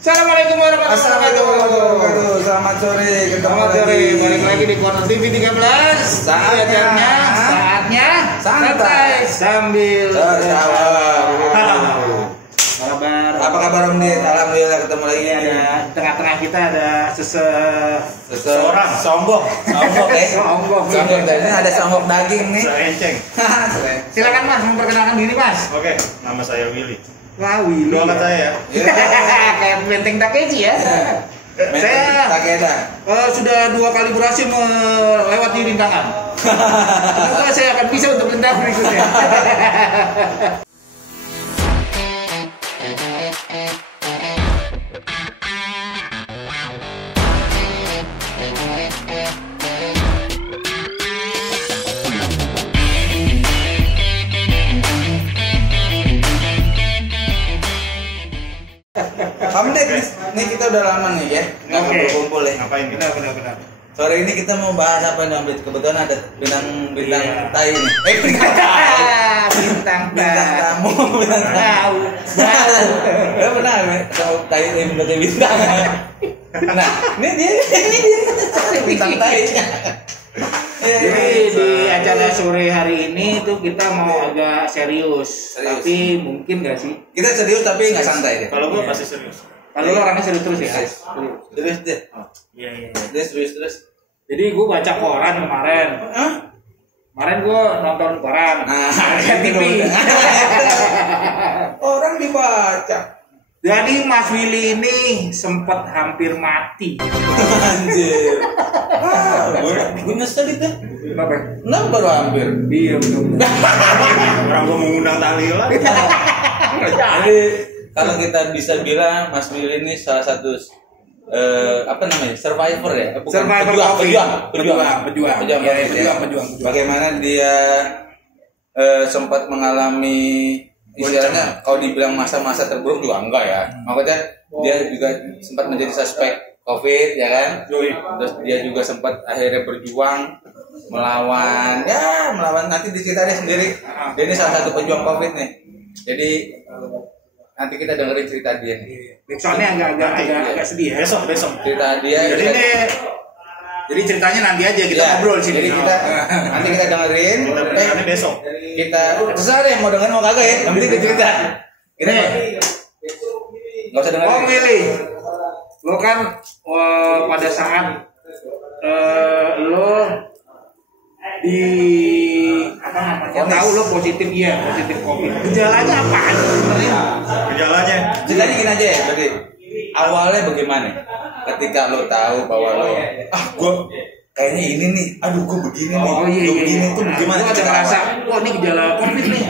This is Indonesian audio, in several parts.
Assalamualaikum warahmatullahi wabarakatuh. Selamat sore, ketemu lagi. Balik lagi di Corner TV 13. Saatnya santai sambil tertawa. Apa kabar Om Dit? Alhamdulillah ketemu lagi. Ada tengah-tengah kita ada seseorang sombong ini ada sombong daging nih. Serenceng. Silakan Mas, memperkenalkan diri Mas. Oke, nama saya Willy. Wah, Willy. Doakan saya ya. Kayak Benteng Takechi ya. Saya Takeda. Sudah 2 kali berhasil melewati rintangan. Semoga saya akan bisa untuk rintangan berikutnya. Ini kita udah lama nih ya, nggak kumpul ya. Ngapain? Benar. Sore ini kita mau bahas apa nih Om Dit? Kebetulan ada bintang tai nih. Bintang tamu, bintang tamu. Ya benar, tahu tai bintang. Nah, ini dia bintang tai. Jadi di acara sore hari ini tuh kita mau agak serius. Tapi mungkin nggak sih? Kita serius tapi nggak santai deh. Kalau gua pasti serius. Kalau lo orangnya serius terus ya? Serius deh. Iya. Dia serius terus. Jadi gue baca koran kemarin. Kemarin gue nonton koran. TV. Orang dibaca. Jadi Mas Willy ini sempat hampir mati. Anjir. Gue nyesel itu. Kenapa baru hampir? Iya benar. Orang gua mau undang tahlilan. Jadi kalau kita bisa bilang Mas Willy ini salah satu apa namanya, survivor ya? Bukan, pejuang. Bagaimana dia sempat mengalami istilahnya kalau dibilang masa-masa terburuk juga enggak ya. Makanya dia juga sempat menjadi suspek COVID ya kan. Terus dia juga sempat akhirnya berjuang melawan nanti diceritain sendiri. Dia ini salah satu pejuang COVID nih. Jadi nanti kita dengerin cerita dia nih. Soalnya agak sedih ya. Besok. Cerita dia. Jadi ceritanya nanti aja kita ngobrol sih. Jadi kita nanti kita dengerin. Ini besok. Kita terserah deh mau dengerin mau kagak ya. Yang penting dia cerita. Ini nggak usah dengerin. Oh Willy, lo kan pada saat lo di apa namanya tahu lo positif COVID. Gejalanya apaan sebenarnya? Gejalanya. Ceritanya gini aja ya. Jadi awalnya bagaimana? Ketika lo tahu bahwa lo gue kayaknya ini nih, gue begini nih, gue begini tuh gimana? Lo ada ngerasa, ini gejala COVID nih.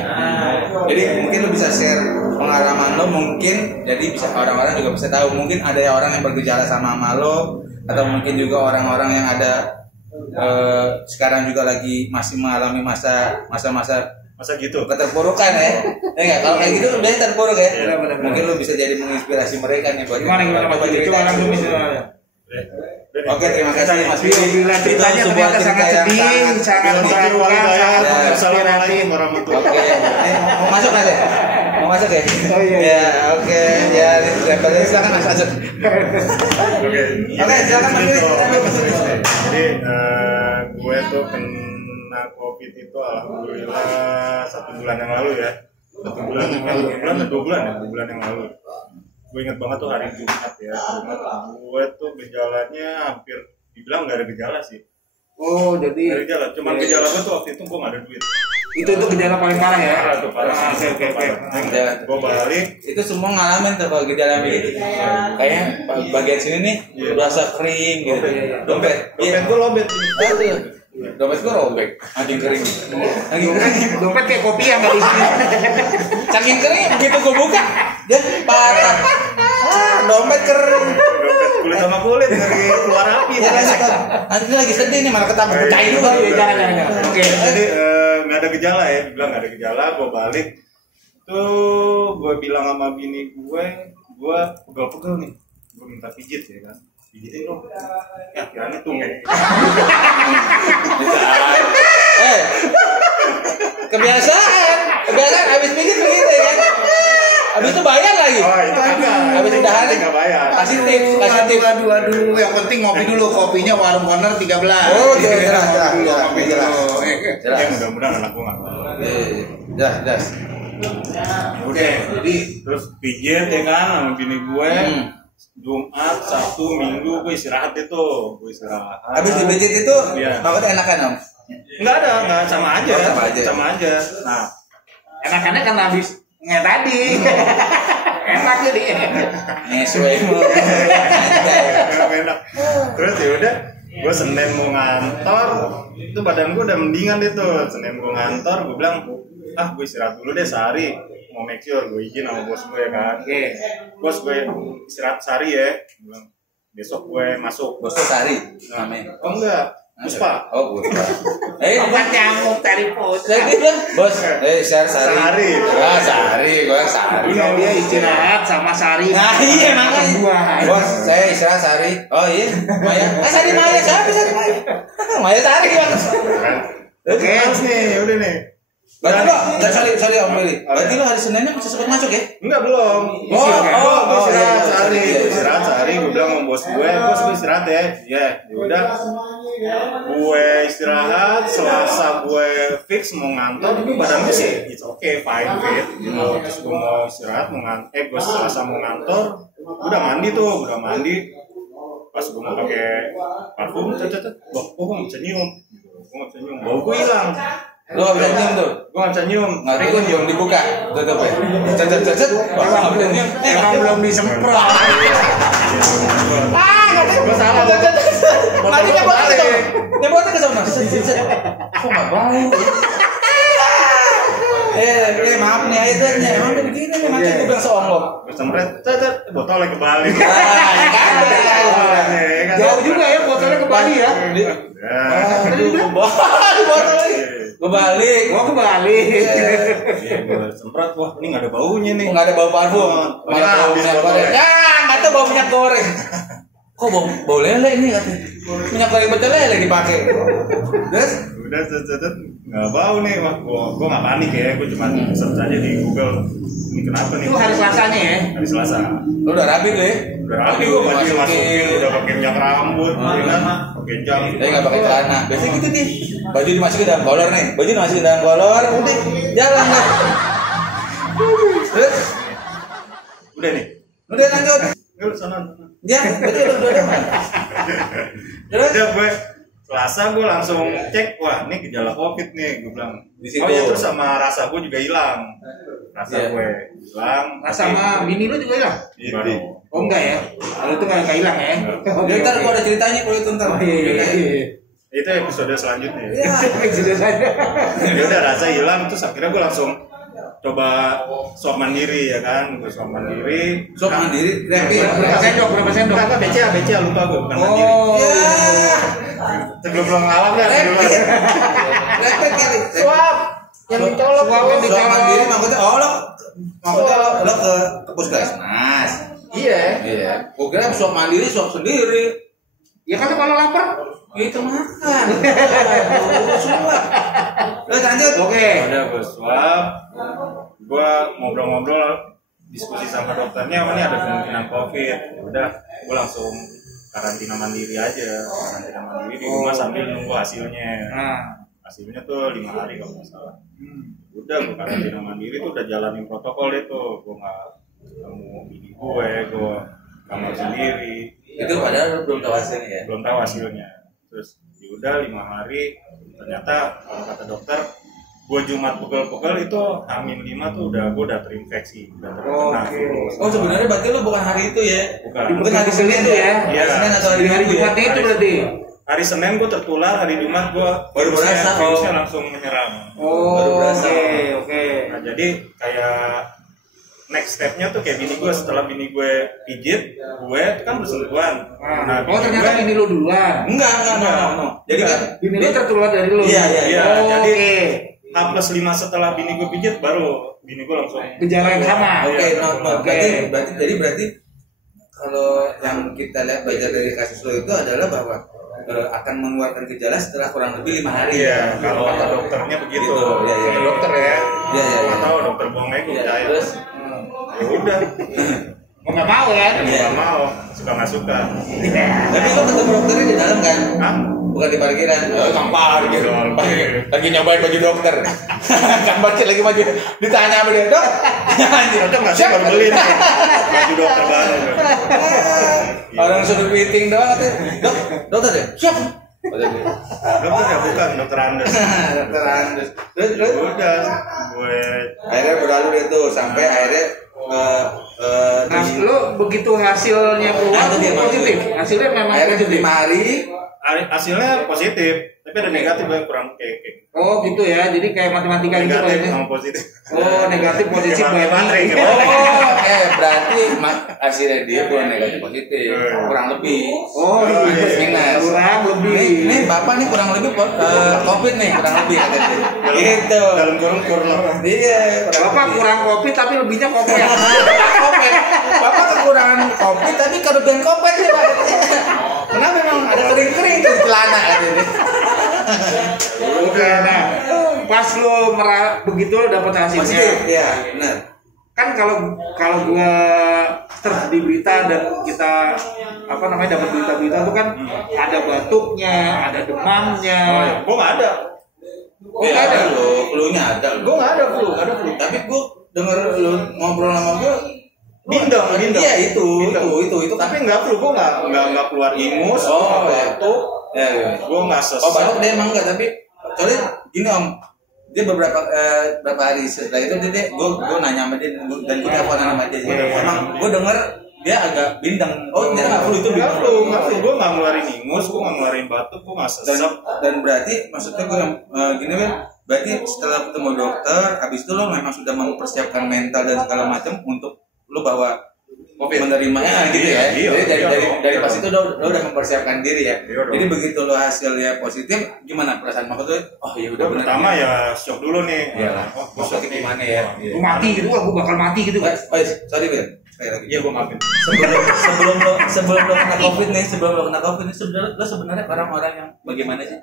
Jadi mungkin lo bisa share pengalaman lo, mungkin jadi bisa orang-orang juga bisa tahu. Mungkin ada orang yang bergejala sama lo, atau mungkin juga orang-orang yang ada sekarang juga lagi masih mengalami masa gitu keterpurukan ya. Ya kalau kayak gitu udah terpuruk ya. Mungkin lo bisa jadi menginspirasi mereka nih buat gimana itu orang Oke, terima kasih Mas Willy. Ceritanya ternyata sangat sedih, sangat mengaruhkan, Assalamualaikum warahmatullahi wabarakatuh. Mau masuk aja? Mau masuk ya? Oh iya. Ya, oke. Ya, silakan Mas masuk. Oke, silakan Mas Willy. Jadi gue tuh kena COVID itu alhamdulillah 1 bulan yang lalu ya. 2 bulan yang lalu. Gue inget banget tuh hari Jumat ya. Gue tuh gejalanya hampir dibilang nggak ada gejala sih. Oh jadi. Nggak ada gejala. Cuman gejala gue tuh waktu itu gue nggak ada duit. Itu gejala paling parah ya. Parah. Gue balik. Itu semua ngalamin tuh kalau gejala begitu. Kayaknya bagian sini nih berasa kering gitu. Dompet gue lobet. Dompet gue robek, anjing kering. Dompet kayak kopi yang nggak isi. Saking kering begitu gue buka, dia patah. Dompet kering. Dompet kulit sama kulit dari keluar api. Nanti lagi sedih nih malah ketemu pecahin juga. Jangan. Oke. Jadi nggak ada gejala ya, bilang nggak ada gejala. Gue balik, tuh gue bilang sama bini gue pegel-pegel nih, gue minta pijit ya kan. Pijitin dong. Ya kiranya tuh. Kebiasaan habis pijit begitu ya kan. Habis itu bayar lagi. Oh, itu enggak. Habis udahan enggak bayar. kasih tips. Aduh, yang penting ngopi dulu, kopinya Warung Corner 13. Oh, jelas. Ngopi dulu. Ya mudah-mudahan anak gua enggak. Jelas. Oke, jadi Terus pijit ya kan sama bini gue. Jumat, Sabtu, Minggu gue istirahat itu. Habis dipijit itu Iya. maksudnya enakan Om? Enggak sama aja. Oh, sama aja. Nah, enakannya kan habis nge tadi. Enak jadi. Ngesuai enak. Terus ya udah, gue Senin mau ngantor, itu badan gue udah mendingan deh tuh. Senin gue ngantor, gue bilang, gue istirahat dulu deh sehari. Mau make sure, gue izin sama bos gue kan. Oke. Bos gue istirahat sehari ya. Gue bilang, besok gue masuk. Bos tuh Sari namanya. Oh enggak, Puspa. Oh, Puspa. Tempat nyamuk tadi pos. Saya bilang, Bos, Sari. Sari, gue Sari. Iya, dia istirahat sama Sari. Nah, iya makanya. Bos, saya istirahat Sari. Oh iya, Maya. Sari Maya, siapa Sari Maya? Maya Sari kan. Oke, terus nih, udah nih. Berarti lo, sorry Om Billy. Berarti lo hari Seninnya masih sempat masuk ya? Enggak, belum. Istirahat sehari. Istirahat sehari, gue bilang sama bos gue istirahat ya. Ya udah. Gue istirahat, Selasa gue fix mau ngantor, tapi badan gue sih it's okay, fine fit. Terus gue mau istirahat, gue Selasa mau ngantor, gue udah mandi. Pas gue mau pakai parfum, gue nggak bisa nyium. Bau gue hilang. Lo gak bisa nyium tuh? Gue nggak bisa nyium. Tapi gue nyium dibuka. Tutup ya? Cet. Wah, gak bisa nyium. Emang belum disemprot. Gue salah. Mati nyebotnya ke sana. Nyebotnya ke sana. Cet. Kok gak bau? Maaf nih airnya. Emang udah begini nih mati gue bilang seonggok. Gue sempret, botolnya kebalik. Jauh juga ya botolnya ke Bali ya. Aduh, botol lagi. Kebalik. Gua kebalik. Gue semprot, wah ini nggak ada baunya nih. Nggak ada bau parfum. Malah bau minyak goreng. Ya, nggak tahu bau minyak goreng. Kok bau lele ini katanya? Minyak goreng betul lele dipakai. Terus? Udah nggak bau nih, wah gue nggak panik ya, gue cuma search aja di Google. Ini kenapa nih? Itu hari Selasanya ya? Hari Selasa. Lu udah rapi tuh ya? Udah rapi, gue masukin, udah pakai minyak rambut, ya kan? Pakai jam. Tapi nggak pakai celana. Biasanya gitu nih. Baju dimasukin dalam kolor nih. Baju dimasukin dalam kolor, udah jalan deh. Terus? Udah nih. Udah lanjut. Yuk sana. Ya, betul udah. Terus? Udah gue Selasa gue langsung cek, wah ini gejala COVID nih, gue bilang. Di situ. Oh ya, terus sama rasa gue juga hilang. Rasa gue hilang. Nah, sama bini lu juga hilang? Baru. Oh enggak ya? Kalau itu nggak hilang ya? Ya ntar kalau ada ceritanya kalau itu ntar. Iya. Itu episode selanjutnya. Ya. Sudah saja. Ya udah rasa hilang, terus akhirnya gue langsung coba swab mandiri ya kan, gue swab mandiri. Swab mandiri, Berapa sendok? Enggak, BCA lupa gue, bukan mandiri. Oh. Sebelum lo ngalam ya, Repet kali. Swab. Yang dicolok. Swab mandiri maksudnya lo ke puskesmas. Iya. Gue kira swab mandiri, swab sendiri. Ya kan kalau lapar. Itu makan. Swab. Terus lanjut. Oke. Udah gue swab, gue ngobrol-ngobrol, diskusi sama dokternya, ini ada kemungkinan COVID. Udah, gue langsung karantina mandiri aja, karantina mandiri di rumah sambil nunggu hasilnya. Hasilnya tuh 5 hari kalau nggak salah. Udah, gue karantina mandiri tuh udah jalanin protokol itu, gue nggak ketemu bini gue kamar sendiri. Itu padahal belum tahu hasilnya ya. Belum tahu hasilnya. Terus udah 5 hari, ternyata kalau kata dokter, gue Jumat pegel-pegel itu H-5 tuh gue udah terinfeksi, udah terkena virus. Oh sebenarnya berarti lo bukan hari itu ya? Bukan. Hari Senin tuh ya? Iya. Hari Senin atau hari Hari Minggu ya? Jumatnya itu berarti. Hari Senin gue tertular, hari Jumat gue Baru berasa, virusnya langsung menyerang. Baru berasa. Oke. Nah jadi kayak next stepnya tuh kayak bini gue, setelah bini gue pijit, gue kan bersentuhan. Nah, ternyata bini lu duluan. Enggak. Jadi kan Bini lu tertular dari lu. Iya. Jadi Oke. H+5 setelah bini gue pijit baru bini gue langsung Gejala yang sama. Oke, Oke. berarti kalau yang kita lihat belajar dari kasus lo itu adalah bahwa akan mengeluarkan gejala setelah kurang lebih 5 hari. Iya, kalau kata dokternya begitu. Iya. Dokter ya. Iya. Nggak tahu dokter bohongnya gue percaya. Terus Udah. Mau nggak mau kan? Nggak mau, suka nggak suka. Tapi lo ketemu dokternya di dalam kan? Hah? Bukan di parkiran. Kang parkir. Lagi nyobain baju dokter. Kang parkir lagi maju. Ditanya sama dia, "Dok." Anjir, Udah nggak sih baru beli nih. Baju dokter baru. orang suruh meeting doang katanya. "Dok, dokter deh." "Siap." Dokter ya bukan, dokter Andes. Dokter Andes. Terus Udah, gue akhirnya berlalu itu sampai akhirnya Nah, lo begitu hasilnya keluar Itu dia positif. Hasilnya memang akhirnya positif. 5 hari hasilnya positif, tapi ada negatif gue kurang kayak Oh gitu ya. Jadi kayak matematika gitu negatif kayaknya. sama positif. Oh negatif positif Kayak baterai, berarti. kayak oh berarti hasilnya dia bukan negatif positif kurang lebih Oh iya. plus minus Kurang lebih. nih bapak nih kurang lebih covid nih kurang lebih katanya gitu Dalam kurung iya Bapak kurang kopi tapi lebihnya kopi ya. kopet bapak kekurangan covid tapi kelebihan kopet ya pak karena memang ada kering-kering tuh di celana katanya Oke, nah pas lo begitu lo dapet hasilnya. positif ya benar Kan kalau gua search di berita dan kita dapat berita-berita tuh kan ada batuknya, ada demamnya. Gue nggak ada. nggak ada lo flu-nya ada Gue nggak ada flu. tapi gue denger lu ngobrol sama gue Bindeng. iya itu Tapi nggak flu, gue nggak keluar ingus. Oh, ya. Batuk. ya Gue nggak sesak. oh batuk dia emang enggak tapi soalnya gini om dia beberapa hari setelah itu gue nanya sama dia dan gue teleponan sama dia emang gue denger dia agak bindeng dia nggak flu itu Nggak bindeng flu. Gue nggak ngeluarin ingus, gue nggak ngeluarin batuk, gue nggak sesak. dan berarti maksudnya gue gini kan berarti setelah ketemu dokter habis itu lo memang sudah mempersiapkan mental dan segala macam untuk lo bawa menerimanya gitu ya. Iya, Jadi iya, dari iya. pas itu lo udah mempersiapkan diri ya. Iya, dong. Jadi begitu lo hasilnya positif, gimana perasaan maksud lo? Oh ya udah benar. Pertama ya shock dulu nih. Iyalah. Oh, Mau shock sakit nih. gimana ya? Gue mati gitu, gue bakal mati gitu kan. Sorry Ben. Sekali lagi. Iya, gue maafin. Sebelum lo kena covid nih, sebenarnya orang-orang yang bagaimana sih?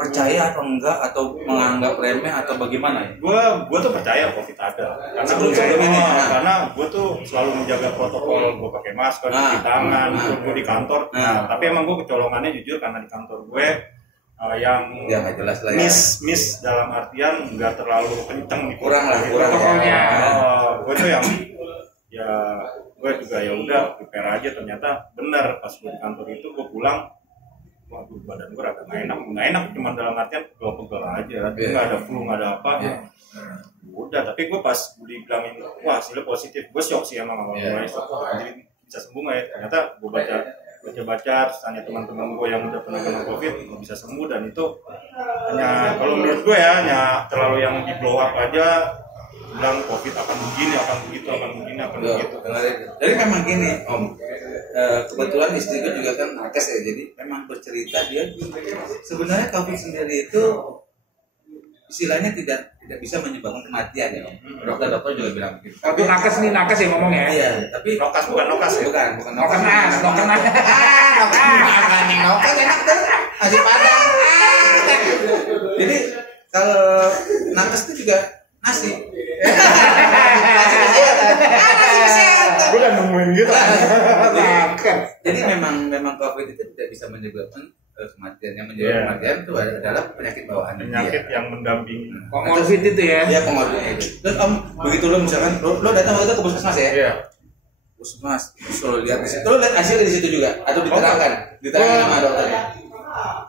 Percaya atau enggak atau menganggap remeh atau bagaimana ya? Gue tuh percaya COVID ada. Sebelum-sebelum ini. Karena gue tuh selalu menjaga protokol. Gue pakai masker, cuci tangan, gue di kantor. Tapi emang gue kecolongannya jujur karena di kantor gue yang Ya nggak jelas lah ya. miss dalam artian nggak terlalu kenceng nih. Kurang protokolnya. Gue tuh yang ya gue juga ya udah prepare aja. Ternyata benar pas gue di kantor itu gue pulang, waduh badan gue rada nggak enak cuma dalam artian pegel aja, nggak ada flu nggak ada apa. Udah tapi gue pas dibilangin wah hasilnya positif, gue shock sih emang awal mulai shock. Jadi bisa sembuh nggak ya? Ternyata gue baca tanya teman-teman gue yang udah pernah kena covid bisa sembuh, dan itu hanya kalau menurut gue ya hanya terlalu yang di blow up aja, bilang covid akan begini akan begitu akan begini akan begitu. Jadi memang gini om, kebetulan istri gue juga kan nakes ya, jadi memang bercerita dia sebenarnya covid sendiri itu istilahnya tidak bisa menyebabkan kematian ya om. Dokter juga bilang begitu. Tapi nakes yang ngomong ya. Iya, tapi Nokas bukan nokas ya. bukan Nokas nas. nokas enak tuh nasi padang. Jadi kalau nakes itu juga nasi. Nasi kesehatan. Gue udah nungguin gitu. Jadi memang COVID itu tidak bisa menyebabkan kematian. Yang menyebabkan kematian itu adalah penyakit bawaan. Penyakit yang mendampingi. Komorbid itu ya. Iya komorbid itu. Terus om begitu lo misalkan lo datang waktu itu ke puskesmas ya? Iya. Puskesmas, terus lo lihat di situ, lo lihat hasilnya di situ juga atau diterangkan sama dokternya?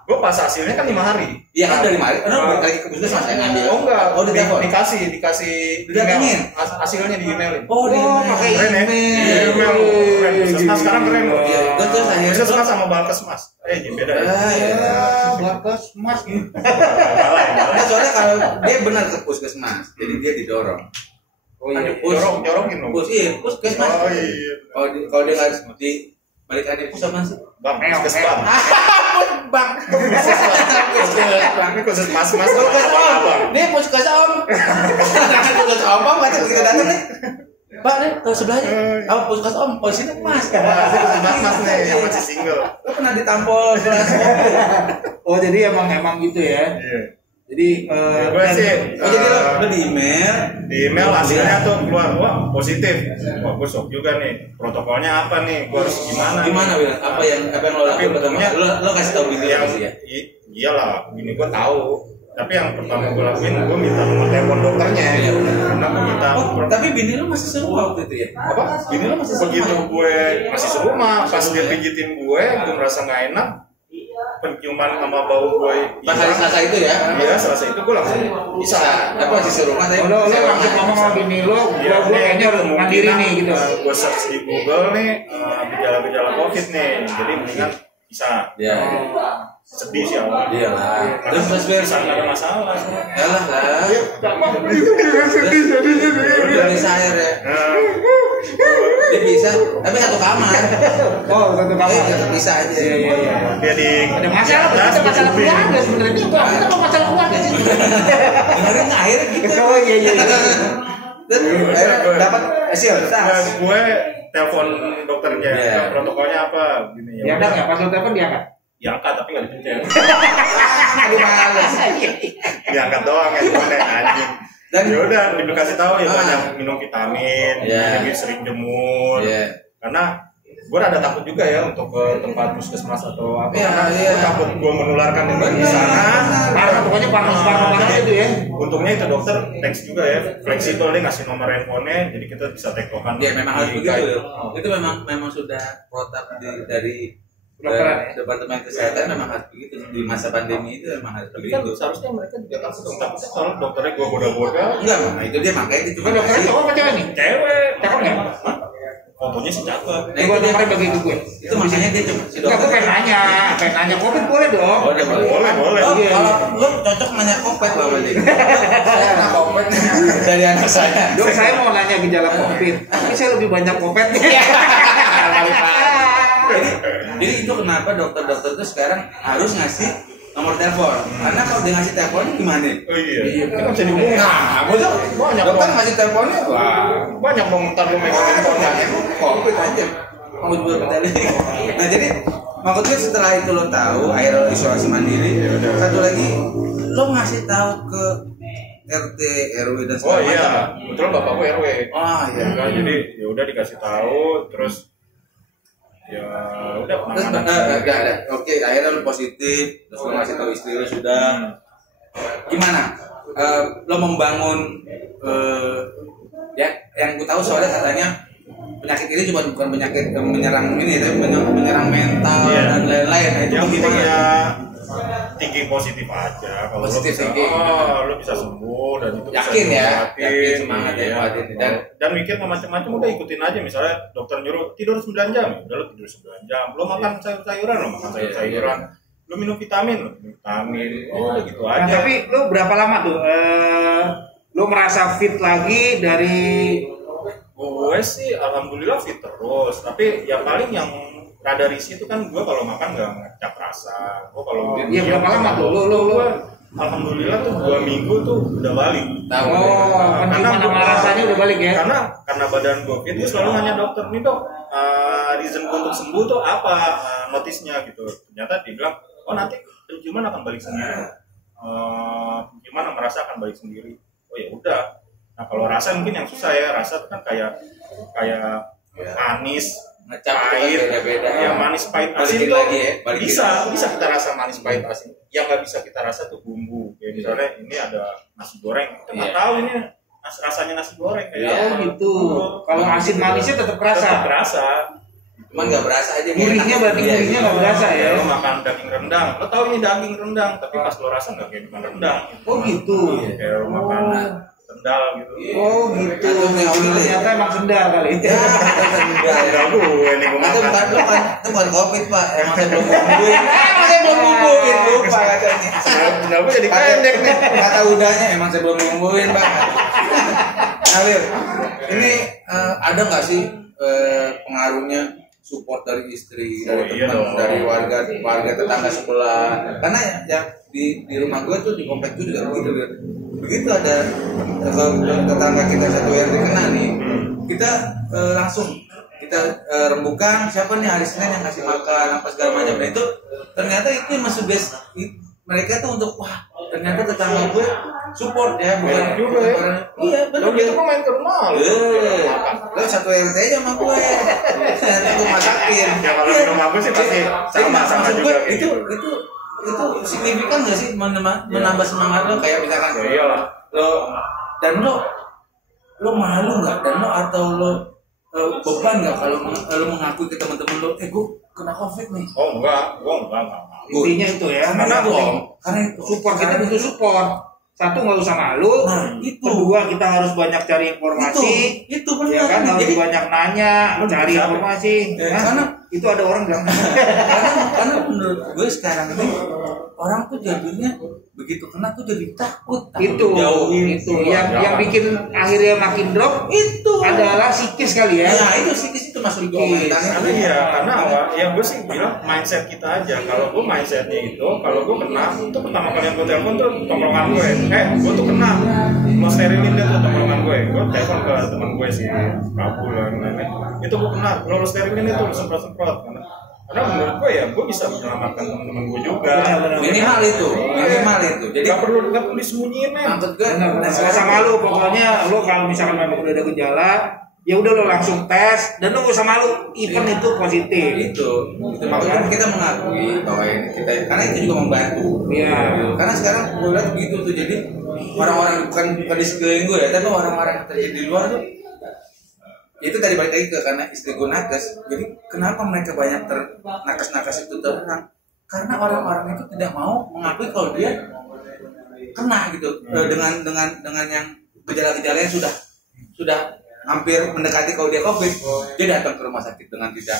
Gue pas hasilnya kan 5 hari. Iya kan dari Maret, balik lagi ke puskesmas yang ngambil. Oh enggak, Oh ditelepon. dikasih Didatengin? hasilnya di emailin. Oh di pakai Keren ya? email. Email. Keren. Puskesmas sekarang keren loh. Iya, terus akhirnya Puskesmas sama Balkesmas. Beda ya. Bagus mas. Nah, soalnya kalau dia benar ke puskesmas, jadi dia didorong. Oh iya. Nyorokin loh. Puskesmas. Oh iya. Kalau dia harus di balik lagi puskesmas sih. Bang, puskesmas. Bang. Ini khusus mas-mas. Nih puskes om. Puskes om baca begitu datang nih. Pak nih tuh sebelahnya. Apa puskes om? Oh sini mas. Mas nih yang masih single. Lo pernah ditampol gelas. Oh jadi emang gitu ya. Iya. Jadi Gue sih Oh jadi lo di email. di email hasilnya tuh keluar, wah positif. Wah gue shock juga nih. Protokolnya apa nih? Gue harus gimana? Gimana Wil? Apa yang lo Tapi lakukan pertama? untungnya Lo kasih tahu bini yang lo sih ya. iyalah, bini gue tahu. Tapi yang pertama gue lakuin, gue minta nomor telepon dokternya. Iya, benar. Karena gue minta. Tapi bini lo masih seru waktu itu ya? Apa? Bini lo masih seru. Begitu gue masih serumah, pas dia pijitin gue merasa nggak enak. Penciuman sama bau gue. Pas hari Selasa itu ya? Iya, Selasa itu gue langsung Bisa. Tapi masih seru kan? lo langsung ngomong sama bini lo, gue kayaknya harus mandiri nih gitu. Gue search di Google nih gejala-gejala COVID nih, jadi mendingan bisa. Iya. Sedih sih awalnya. Iya lah. Terus Bisa nggak ada masalah. Yalah lah. Udah bisa air ya. Dia bisa, tapi satu kamar. Oh, satu kamar. Tetap bisa aja. Iya. Dia di Ada masalah, kita masalah keluarga sebenarnya. Kita mau masalah keluarga sih. Dengerin akhirnya gitu. Oh iya. Dan akhirnya dapat hasil. Gue telepon dokternya, Iya. protokolnya apa? Gini ya. Diangkat nggak? Pas lo telepon diangkat. Diangkat tapi nggak dipencet. Aduh males. Diangkat doang ya, anjing. Dan Ya udah, dikasih tahu ya banyak minum vitamin, Iya. lagi sering jemur. Iya. Karena gue rada takut juga ya untuk ke tempat puskesmas atau apa. Iya, Karena iya. gue takut gue menularkan di sana. Parah, pokoknya parah itu ya. Untungnya itu dokter thanks juga ya, fleksibel dia ngasih nomor handphonenya, jadi kita bisa tektokan. ya memang harus begitu. Itu memang sudah protap dari Departemen Kesehatan memang harus begitu di masa pandemi itu memang harus Tapi kan begitu. seharusnya mereka juga takut dong, takutnya kalau dokternya gue boda-boda. Enggak, nah itu dia makanya itu cuma Kan dokternya cowok apa cewek nih? Cewek, Cakep nggak? fotonya sih cakep. Nah, Gue nomornya bagi ke gue. itu makanya dia cuma si Enggak, dokter. gue pengen nanya. Covid boleh dong. Oh, dia boleh. Boleh. Oh, Iya. kalau lo cocok nanya kopet Bang Wali. Saya kena kopet dari anak saya. Dok, saya mau nanya gejala Covid. Tapi saya lebih banyak Covidnya. Jadi itu kenapa dokter-dokter itu sekarang harus ngasih nomor telepon. Karena kalau dia ngasih teleponnya gimana? Oh iya. Iya, Kita kan bisa dihubungin. Nah, betul. Banyak Dokter dong. ngasih teleponnya, wah, Banyak dong ntar lu megang handphonenya. komplit aja. Mau jual medali. Nah jadi maksudnya setelah itu lo tahu akhirnya lo isolasi mandiri. Satu lagi lo ngasih tahu ke RT, RW dan Oh segala iya, macam. betul bapak gue RW. Oh iya. Ya kan, jadi ya udah dikasih tahu, terus ya udah Terus ada. Oke, akhirnya lo positif, terus lo ngasih tahu istri lo sudah. Gimana? Lo membangun ya yang ku tahu soalnya katanya penyakit ini cuma bukan penyakit menyerang ini tapi menyerang mental Iya. dan lain-lain. Nah, itu yang penting gimana? ya thinking positif aja. Kalau Positif lo bisa, thinking. lo bisa sembuh dan itu Yakin bisa ya, dikuatin, yakin semangat ya, iya. kuatin. Dan mikir macam-macam udah ikutin aja. Misalnya dokter nyuruh tidur 9 jam, udah lo tidur 9 jam. Lo makan sayur-sayuran, lo makan sayur-sayuran. Lo minum vitamin, lo minum vitamin. Oh, udah gitu Nah, aja. tapi lu berapa lama tuh? Lu merasa fit lagi dari Gue sih alhamdulillah fit terus, tapi yang paling yang rada risih itu kan gue kalau makan nggak ngecap rasa. Gue kalau Iya, berapa lama tuh? Lu alhamdulillah tuh 2 minggu tuh udah balik. Tahu. penciuman sama rasanya udah balik ya? Karena badan gue fit, gue selalu nanya dokter nih dok, reason gue untuk sembuh tuh apa, notisnya gitu. Ternyata dia bilang, oh nanti penciuman akan balik sendiri. Penciuman sama rasa akan balik sendiri. Oh ya udah. Nah kalau rasa mungkin yang susah ya, rasa tuh kan kayak manis, Ngecap itu kan pahit, beda-beda. ya manis pahit asin Balikin tuh lagi ya, balikin. bisa kita rasa manis pahit asin. Yang nggak bisa kita rasa tuh bumbu. Kayak misalnya ini ada nasi goreng, kita nggak Iya. tahu ini rasanya nasi goreng kayak Iya. Oh apa. gitu. Kalau asin manisnya tetap kerasa. Tetap kerasa. Cuman nggak berasa aja. Gurihnya berarti Iya, gurihnya nggak berasa ya? Lo makan daging rendang, lo tahu ini daging rendang, tapi pas lo rasa nggak kayak makan rendang. Oh gitu. Kayak lo makan sendal gitu. Oh gitu. Atau nggak Ternyata emang sendal kali. Ya, Sendal gue nih gue Itu makan. bukan lo kan, itu bukan covid pak. Emang saya belum bumbuin. Emang saya belum bumbuin lupa katanya. Sendal gue jadi pendek nih. Kata udahnya emang saya belum bumbuin pak. Nah Lil, ini ada nggak sih pengaruhnya support dari istri, dari iya teman, dong. dari warga tetangga sebelah? Karena ya di rumah gue tuh di komplek gue juga begitu. Begitu ada tetangga kita satu RT kena nih, kita langsung kita rembukan siapa nih hari Senin yang kasih makan apa segala macam. Nah itu ternyata itu yang masuk base mereka tuh untuk wah ternyata tetangga gue support ya, bukan juga ya. Iya benar. Lo gitu kok main ke rumah lo. Lo satu RT aja sama gue. Nanti gue masakin. Ya kalau di rumah gue sih pasti sama-sama maksud juga gue, gitu. itu signifikan nggak sih menambah semangat lo, kayak misalkan Ya iyalah. lo malu nggak, dan lo atau lo beban nggak kalau lo mengakui ke teman-teman lo, gue kena COVID nih. Oh enggak. Intinya itu ya, Karena itu support, kita butuh support. Satu, nggak usah malu. Nah, itu. Kedua, kita harus banyak cari informasi. Itu benar. Ya kan, harus Jadi, banyak nanya, cari bisa. informasi. Ya, Nah, karena itu ada orang bilang karena menurut gue sekarang ini orang tuh jadinya begitu kena tuh jadi takut itu jauhin itu yang bikin akhirnya makin drop itu adalah psikis kali ya. itu psikis itu masuk di Psikis. Karena apa? Ya gue sih bilang mindset kita aja. Kalau gue mindsetnya itu, kalau gue kena, itu pertama kali yang gue telepon tuh tongkrongan gue. Gue tuh kena, lo sterilin deh tuh tongkrongan gue. Gue telepon ke teman gue sih, Kabul lah, lain-lain. Itu gue kena, lo sterilin itu, semprot. Karena menurut gue ya, gue bisa menyelamatkan teman-teman gue juga. minimal itu. Jadi Gak perlu disembunyiin men. maksud gue Nggak usah malu, pokoknya lo kalau misalkan memang udah ada gejala, ya udah lo langsung tes dan lo nggak usah malu, even itu positif. itu makanya kita mengakui bahwa ini kita, karena itu juga membantu. Iya. Karena sekarang gue lihat begitu tuh, jadi orang-orang bukan di sekeliling gue ya, tapi orang-orang yang terjadi di luar tuh, itu tadi balik lagi ke karena istri gue nakes. Jadi kenapa mereka banyak nakes itu terang? Karena orang-orang itu tidak mau mengakui kalau dia kena gitu, dengan yang gejala-gejala yang sudah hampir mendekati kalau dia COVID. Dia datang ke rumah sakit dengan tidak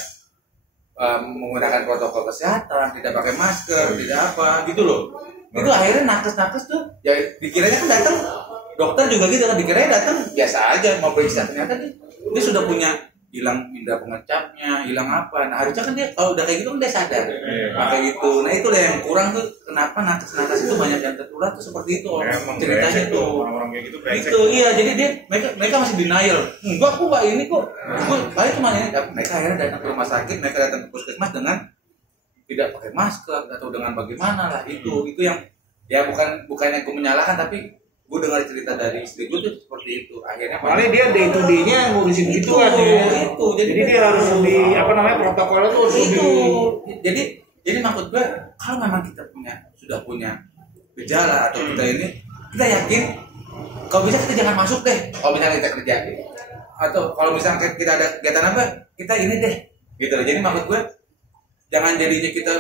menggunakan protokol kesehatan, tidak pakai masker, tidak apa gitu loh. Itu akhirnya nakes tuh ya dikiranya kan datang, dokter juga gitu kan, dikiranya datang biasa aja mau periksa, ternyata dia sudah punya hilang indera pengecapnya, hilang apa. Nah harusnya kan dia kalau udah kayak gitu kan dia sadar. Nah kayak gitu. Nah itulah yang kurang tuh, kenapa nakes itu banyak yang tertular tuh seperti itu. Ceritanya tuh orang-orang kayak gitu brengsek. itu iya, jadi mereka masih denial. Aku nggak ini kok, gue paling cuma ini. Mereka akhirnya datang ke rumah sakit, mereka datang ke puskesmas dengan tidak pakai masker atau dengan bagaimana lah. Itu yang ya bukannya gue menyalahkan, tapi gue dengar cerita dari istri gue tuh seperti itu. Akhirnya Paling dia day to day-nya ngurusin gitu kan ya. Itu. Jadi dia harus lebih protokolnya tuh harus itu. lebih. Jadi maksud gue, kalau memang kita sudah punya gejala atau kita ini, kita yakin kalau bisa kita jangan masuk deh. Kalau misalnya kita kerja atau kalau misalnya kita ada kegiatan apa, kita ini deh. Gitu. Jadi maksud gue, jangan jadinya kita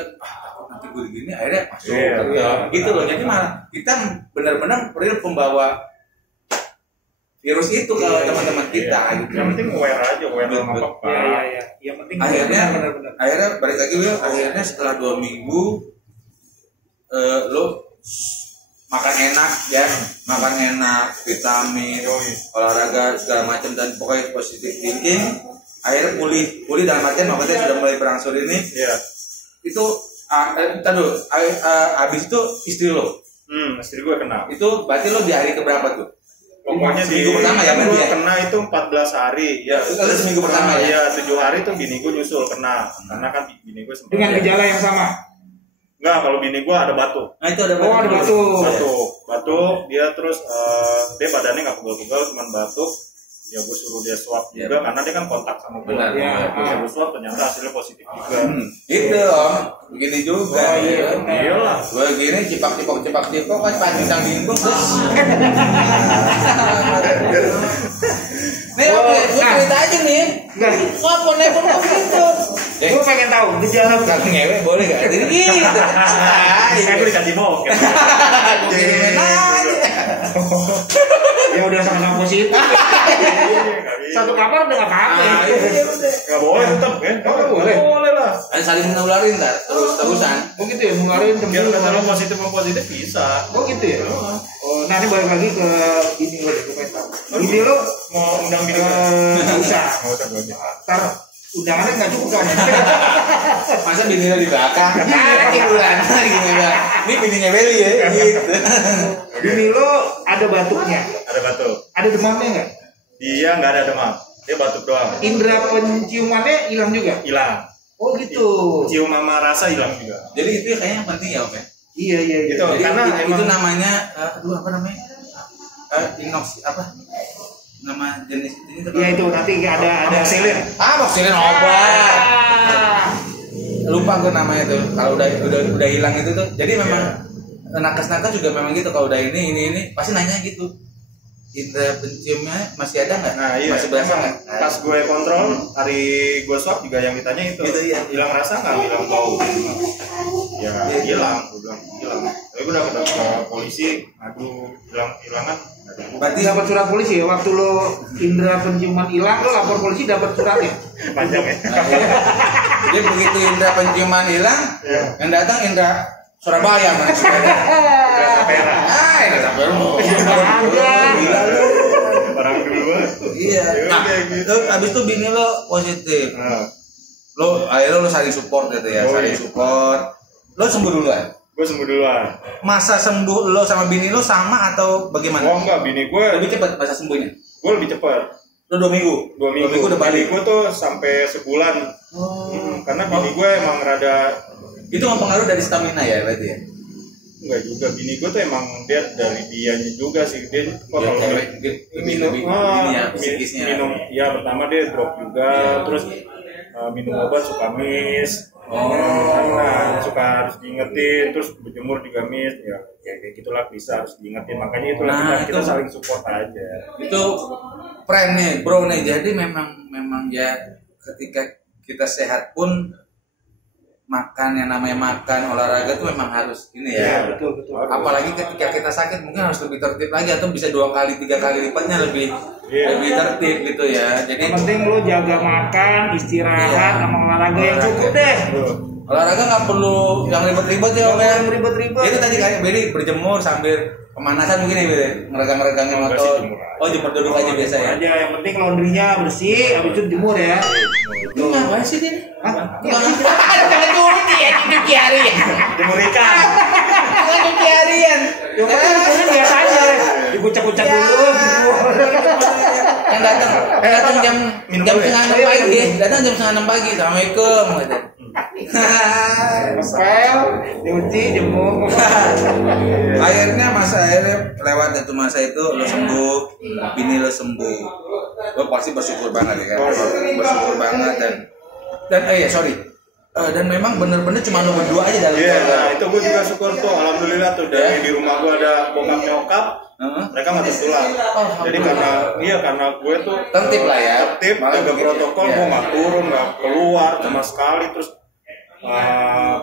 nanti gue gini akhirnya masuk gitu loh. Jadi malah kita benar-benar real pembawa virus itu ke teman-teman kita gitu. Yang penting aware aja, aware sama apa. Iya. Yang penting akhirnya balik lagi Will, akhirnya setelah 2 minggu lo makan enak ya, makan enak, vitamin, olahraga segala macam, dan pokoknya positive thinking. Akhirnya pulih dalam artian maksudnya sudah mulai berangsur ini. Iya. Itu habis itu istri lo. Istri gue kena. Itu berarti lo di hari keberapa tuh? Pokoknya seminggu pertama ya, gue berarti ya? kena itu 14 hari. Ya, Itu seminggu pertama ya? Iya, 7 hari tuh bini gue nyusul kena. Karena kan bini gue sempat dengan gejala yang sama. Enggak, kalau bini gue ada batuk. Nah itu ada Oh, ada Batuk. Dia terus dia badannya nggak pegel-pegel, cuma batuk. Ya gue suruh dia swab juga, karena dia kan kontak sama gue. Benar. Ya, gue swab ternyata hasilnya positif juga. Itu om, begini juga. Iyalah. Gue gini cipak-cipok kan panjang tanggung terus. Nih oke, gue cerita aja nih. Ngapon gitu. Gue pengen tahu gejala Kalau ngewe boleh gak? Jadi gitu. Saya gue dikasih bok. Gue kirimin aja. ya udah sama-sama positif. Satu kamar udah nggak apa-apa. Nggak boleh tetap kan? Oh, boleh. Boleh lah. Saling menularin dah, terus-terusan. Oh gitu ya, nularin Biar kalau positif bisa. Oh gitu ya. Oh, nah ini balik lagi ke ini lo deh, gue pengen tahu. Ini lo Mau undang bini nggak usah. Nggak usah gue. Ntar undangannya nggak cukup kan? Masa bininya di belakang? Hiburan gini lah. Ini bininya Beli ya, gitu. Bini lo ada batuknya, Ada batuk. ada demamnya nggak? Dia nggak ada demam. Dia batuk doang. Indra penciumannya hilang juga? Hilang. Oh gitu. Cium sama rasa hilang juga. Jadi itu kayaknya penting ya Om ya. Iya. Gitu. Jadi Karena itu emang namanya apa namanya? Inox apa? Nama jenis itu Iya itu nanti ada selir. Boksilin obat. Lupa gue namanya tuh. Kalau udah hilang itu tuh. Jadi memang nakes juga memang gitu. Kalau udah ini pasti nanya gitu. Indra penciumnya masih ada nggak? Nah, iya. Masih berasa nggak? Pas gue kontrol hari gue swab juga yang ditanya itu. Gitu, iya. Hilang rasa nggak? Hilang bau. Ya hilang. Gue bilang hilang. Tapi gue udah ke polisi. Aduh hilangan. Berarti dapat surat polisi ya waktu lo indera penciuman hilang lo lapor polisi dapat suratnya. Panjang ya. Jadi begitu indra penciuman hilang, yang datang indra Surabaya mana sih? Pera. Ini sampai lu. Orang dulu. Iya. Nah, itu abis itu bini lo positif. Lo akhirnya lo saling support gitu ya, saling support. Lo sembuh duluan. Gue sembuh duluan. Masa sembuh lo sama bini lo sama atau bagaimana? Oh enggak, bini gue Lebih cepat masa sembuhnya. Gue lebih cepat. Lo 2 minggu. 2 minggu. Udah Bini balik. gue tuh sampai sebulan. Karena bini gue emang rada. Itu mempengaruhi dari stamina ya berarti ya. Enggak juga, bini gue tuh emang dia dari dianya juga sih. Dia kalau lebih psikisnya. minum, ya pertama dia drop juga, terus minum obat suka miss. Nah, suka harus diingetin, terus berjemur juga miss, ya kayak gitulah bisa harus diingetin. Makanya itulah kita saling support aja. Itu friend nih, bro nih. Jadi memang ya ketika kita sehat pun makan yang namanya makan olahraga itu memang harus ini ya. Betul. Apalagi ketika kita sakit mungkin harus lebih tertib lagi atau bisa 2 kali 3 kali lipatnya lebih tertib gitu ya. Jadi yang penting lo jaga makan, istirahat, sama olahraga yang cukup deh. Olahraga nggak perlu yang ribet-ribet ya, Om ya. Ribet-ribet. Itu tadi kayak Beri berjemur sambil pemanasan mungkin ya, Beri. Meregang-regangin motor. Oh, jemur duduk aja biasa ya. Aja yang penting laundrynya bersih, habis itu jemur ya. Itu ngapain sih dia? Jangan cuci ya, cuci harian. Jemur ikan. Bukan cuci harian. Cuma jemur biasa aja. Dikucak-kucak dulu. Yang datang jam 5:30 pagi. Datang jam 5:30 pagi. Assalamualaikum. Ngepel, diuji, jemur. Akhirnya lewat itu masa itu lo sembuh, bini lo sembuh, lo pasti bersyukur banget ya kan, bersyukur banget dan memang bener-bener cuma lo berdua aja dalam keluarga. Nah itu gue juga syukur tuh, alhamdulillah tuh dari di rumah gue ada bokap nyokap, mereka nggak tertular. Jadi karena gue tuh tertib lah ya, jaga protokol, gue nggak turun, nggak keluar sama sekali, terus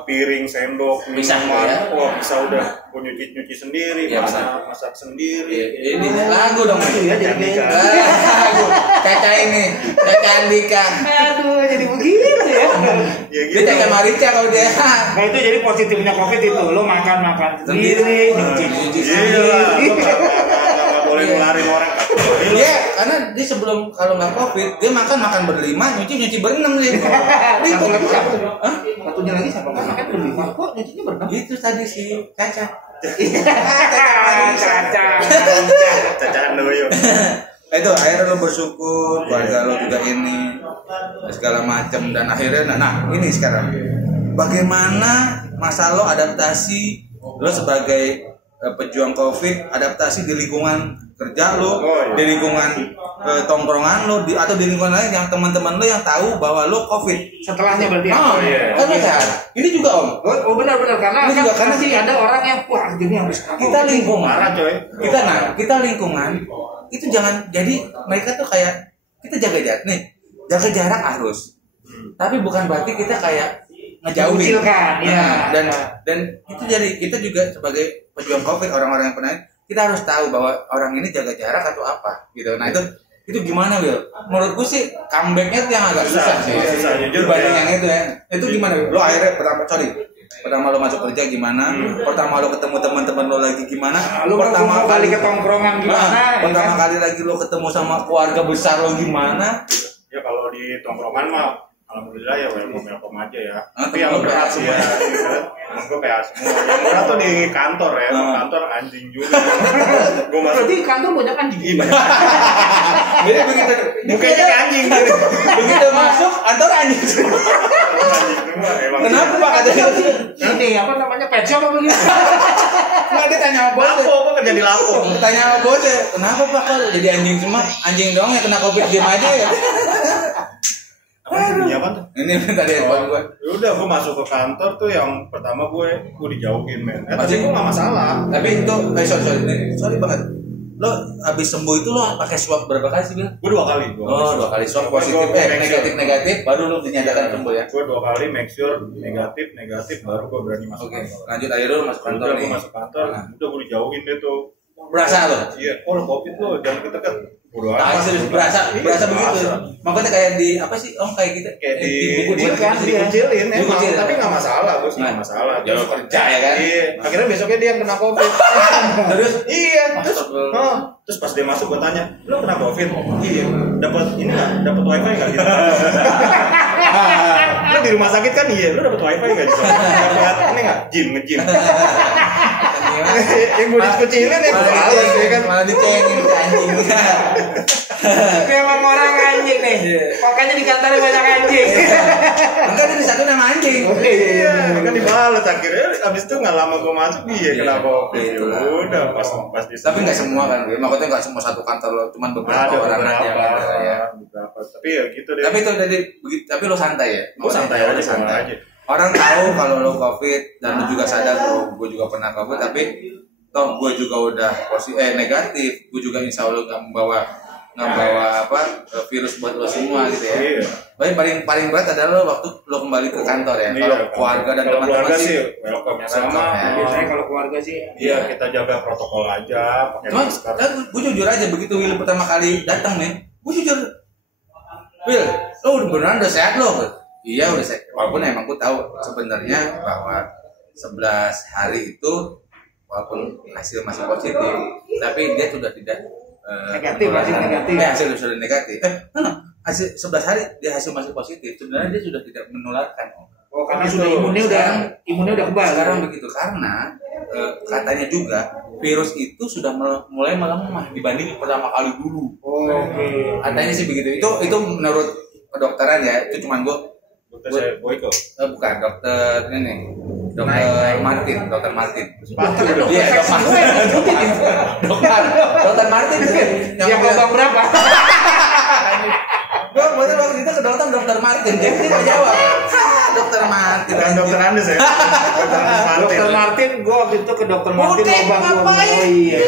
piring, sendok, minuman, bisa udah gue nyuci sendiri, masak sendiri. Ini lagu dong ya jadi lagu Caca Andika. Aduh jadi begitu ya. Dia Caca Marica kalau dia. Nah itu jadi positifnya COVID itu, lo makan sendiri, nyuci sendiri. Nggak boleh nularin orang. Iya, karena dia sebelum kalau nggak COVID dia makan berlima, nyuci berenam dia. Satunya lagi siapa? Makan berlima kok nyucinya berenam. Itu tadi si Caca. Caca Handoyo. Itu akhirnya lo bersyukur, keluarga lo juga ini segala macam dan akhirnya ini sekarang bagaimana masa lo adaptasi lo sebagai pejuang COVID, adaptasi di lingkungan kerja lo, di lingkungan tongkrongan lo, atau di lingkungan lain yang teman-teman lo yang tahu bahwa lo COVID. Setelahnya berarti kan sehat. Ini juga Om. Oh benar-benar karena juga karena sih ada orang yang wah jadi habis kita lingkungan, marah coy. Kita lingkungan itu jangan jadi mereka tuh kayak kita jaga jarak harus. Tapi bukan berarti kita kayak ngejauhin. Dan itu jadi kita juga sebagai pejuang COVID, orang-orang yang pernah kita harus tahu bahwa orang ini jaga jarak atau apa gitu. Nah itu gimana Will? Menurutku sih comebacknya yang agak susah sih dibanding yang itu ya. Itu gimana? Lo akhirnya pertama lo masuk kerja gimana? Pertama lo ketemu teman-teman lo lagi gimana? Lo pertama kali ke tongkrongan gimana? Pertama kali lagi lo ketemu sama keluarga besar lo gimana? Ya kalau di tongkrongan mah alhamdulillah ya welcome aja ya. Tapi yang berat sih ya. temen gue PA semua. Yang murah tuh di kantor ya, kantor anjing juga. Gue masuk. Berarti kantor banyak anjing. Iya. Jadi begitu Mukanya kayak anjing gitu. begitu masuk kantor anjing. Anjing semua emang. Kenapa Pak katanya? Ini apa namanya pet shop apa gitu? Nggak ditanya sama bos. Lapo, gue kerja di Lapo. Tanya sama bos ya, kenapa Pak kok jadi anjing semua? Anjing doang yang kena Covid diam aja ya. Ini apa tuh? Ini tadi handphone gue. Ya udah, gue masuk ke kantor tuh yang pertama gue dijauhin men. Tapi gue nggak masalah. Tapi itu, sorry banget. Lo abis sembuh itu lo pakai swab berapa kali sih Bil? Gue 2 kali. Oh 2 kali swab positif, negatif, baru lo dinyatakan sembuh ya. Gue 2 kali make sure negatif, baru gue berani masuk. Oke, lanjut aja lo masuk kantor nih. Gue masuk kantor, udah gue dijauhin deh tuh. Berasa lo? Iya, lo Covid lo jangan deket-deket. Nah, serius berasa begitu. Makanya kayak di apa sih? Om kayak gitu. Kayak dikucilin emang, tapi nggak masalah, gue sih nggak masalah. Jangan kerja ya kan? Iya, akhirnya besoknya dia yang kena Covid. Terus? Iya, terus pas dia masuk gue tanya, lo kena Covid? Iya, dapat ini nggak? Dapat wifi nggak? Gitu. Lo di rumah sakit kan? Iya, lo dapat wifi nggak? Dapat ini nggak? Nge-gym. Yang gue dikucilin ya gue kan malah dicengin anjing. Tapi emang orang anjing nih. Makanya di kantornya banyak anjing. Enggak ada satu nama anjing. Iya, kan dibalas akhirnya. Abis itu nggak lama gue masuk dia kena Covid. Udah pas di. Tapi nggak semua kan, maksudnya nggak semua satu kantor lo, cuma beberapa orang aja. Beberapa. Tapi ya gitu deh. Tapi itu dari tapi lo santai ya? Gue santai aja. Orang tahu kalau lo Covid dan lo juga sadar kalau gue juga pernah Covid, tapi toh gue juga udah negatif, gue juga insya Allah nggak membawa virus buat lo semua gitu ya. Iya. Tapi paling berat adalah lo waktu lo kembali ke kantor ya. Kalau keluarga dan teman-teman sih welcome sama. Biasanya kalau keluarga sih, iya kita jaga protokol aja, pakai masker. Gue jujur aja begitu Will pertama kali datang nih, gue jujur, Will, lo beneran udah sehat lo? Iya udah sehat. Walaupun emang gue tahu sebenarnya bahwa 11 hari itu walaupun hasil masih positif, tapi dia sudah tidak negatif. Hasil sudah negatif. Hasil 11 hari dia hasil masih positif. Sebenarnya dia sudah tidak menularkan. Oh, karena sudah imunnya udah kebal. Sekarang begitu karena katanya juga virus itu sudah mulai melemah dibanding pertama kali dulu. Oke. Katanya sih begitu. Itu menurut kedokteran ya. Itu cuman gue Boyko. Bukan dokter ini. Dokter Martin. Dokter Iya, Dokter Martin yang lubang berapa? Gue waktu itu ke dokter Martin, jadi dia nggak jawab. Dokter Martin. Dan dokter Andes ya. Dokter Martin, gue waktu itu ke dokter Martin lubang. Oh iya.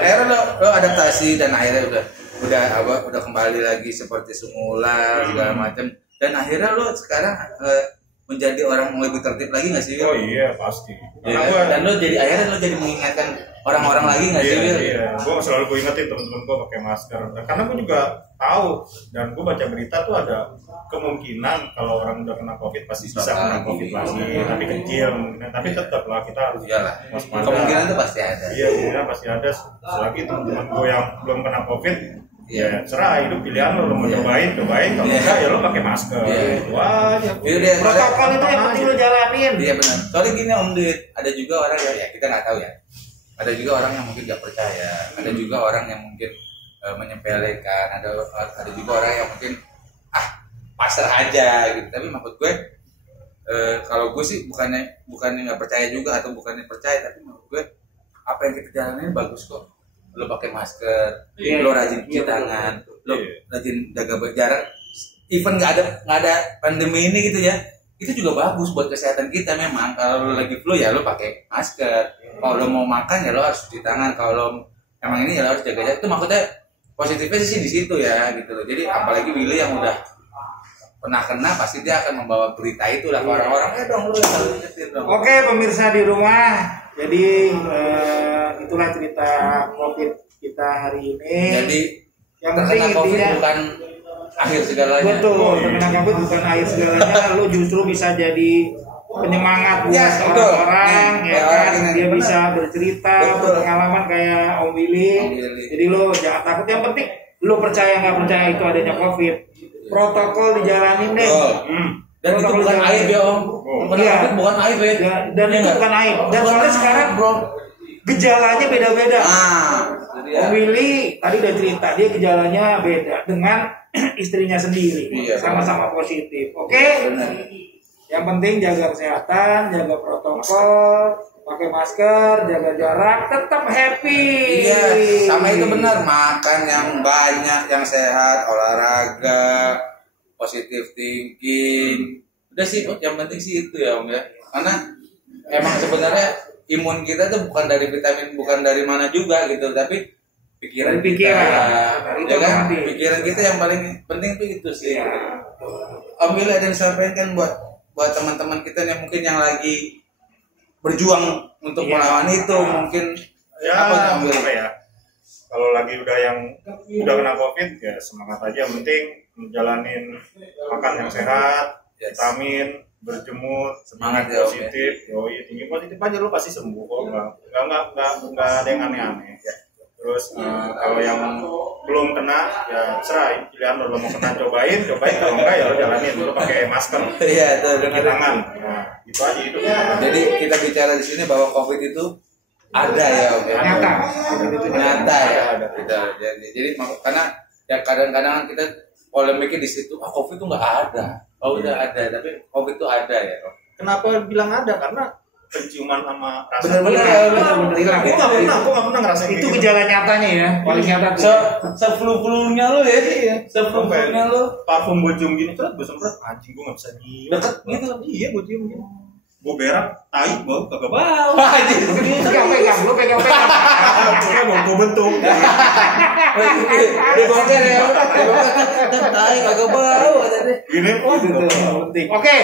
Akhirnya lo adaptasi dan akhirnya udah kembali lagi seperti semula segala macam. Dan akhirnya lo sekarang menjadi orang yang lebih tertib lagi nggak sih? Oh iya pasti. Dan lo akhirnya mengingatkan orang-orang lagi nggak sih? Iya. Gue selalu gue ingetin temen-temen gue pakai masker. Karena gue juga tahu dan gue baca berita tuh ada kemungkinan kalau orang udah kena COVID pasti bisa kena COVID lagi. Tapi kecil kemungkinan. Tapi tetap lah kita harus waspada. Kemungkinan itu pasti ada. Iya kemungkinan pasti ada. Selagi teman-teman gue yang belum kena COVID. Ya, serah itu pilihan lo mau cobain, kalau enggak ya lo pakai masker. Wah, protokol itu yang penting lo jalanin. Iya benar. Soalnya gini Om Dit, ada juga orang ya kita nggak tahu ya. Ada juga orang yang mungkin nggak percaya, ada juga orang yang mungkin menyepelekan, ada juga orang yang mungkin pasrah aja gitu. Tapi maksud gue kalau gue sih bukannya nggak percaya juga atau bukannya percaya, tapi maksud gue apa yang kita jalanin bagus kok. Lo pakai masker, lo rajin cuci tangan, lo rajin jaga jarak. Even nggak ada pandemi ini gitu ya, itu juga bagus buat kesehatan kita memang. Kalau lo lagi flu ya lo pakai masker. Kalau lo mau makan ya lo harus cuci tangan. Kalau emang ini ya lo harus jaga jarak. Itu maksudnya positifnya sih di situ ya gitu loh. Jadi apalagi Willy yang udah pernah kena pasti dia akan membawa berita itu lah ke orang-orang. Dong lo yang harus nyetir dong. Oke pemirsa di rumah, jadi itulah cerita COVID kita hari ini. Jadi yang penting COVID intinya bukan akhir segalanya. Betul, terkena COVID bukan akhir segalanya. Lo justru bisa jadi penyemangat buat orang-orang ya kan. Dia bisa bercerita pengalaman kayak Om Willy. Jadi lo jangan takut. Yang penting lo percaya nggak percaya itu adanya COVID. Protokol dijalanin deh. Dan itu bukan aib ya Om. Iya. Bukan aib ya. Dan itu bukan aib. Dan soalnya sekarang bro, gejalanya beda-beda. Om Willy tadi udah cerita dia gejalanya beda dengan istrinya sendiri. Iya, sama-sama positif. Oke. Yang penting jaga kesehatan, jaga protokol, pakai masker, jaga jarak, tetap happy. Iya, sama itu benar. Makan yang banyak, yang sehat, olahraga, positive thinking. Udah sih, yang penting sih itu ya Om ya. Karena emang sebenarnya imun kita tuh bukan dari vitamin, bukan dari mana juga gitu, tapi pikiran kita. Ya kan? Pikiran kita yang paling penting tuh itu sih. Om Willy ada yang disampaikan buat teman-teman kita yang mungkin yang lagi berjuang untuk melawan itu, mungkin apa ya? Kalau lagi udah kena COVID ya semangat aja, yang penting menjalanin makan yang sehat, vitamin, berjemur, semangat positif, tinggi positif aja lu pasti sembuh kok, nggak ada yang aneh-aneh ya. Terus kalau yang belum kena ya serah pilihan lo mau kena cobain kalau enggak ya lo jalanin, lo pakai masker, iya itu cuci tangan, nah itu aja hidup. Jadi kita bicara di sini bahwa COVID itu ada ya Om ya. Nyata ya. Jadi karena ya kadang-kadang kita polemiknya di situ, COVID itu nggak ada. Oh udah ada, tapi COVID itu ada ya. Kenapa bilang ada? Karena penciuman sama rasa. Benar-benar hilang. Gue nggak pernah ngerasain itu gejala nyatanya ya, paling nyata. Seflu-flunya lo ya, seflu-flunya lo. Parfum gue cium gini terus gue sempet anjing gue nggak bisa nyium. Deket gitu. Iya gue cium gini. Gue berak, tai bau kagak bau. Pegang, lu pegang. Pokoknya mau gue bentuk. Dia boker ya, tai kagak bau katanya. Gini Oke.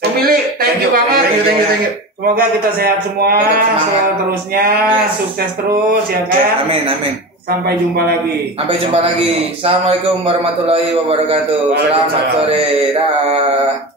Om Willy, thank you banget. Thank you. Semoga kita sehat semua, selalu terusnya, sukses terus ya kan. Amin. Sampai jumpa lagi. Assalamualaikum warahmatullahi wabarakatuh. Selamat sore. Dah.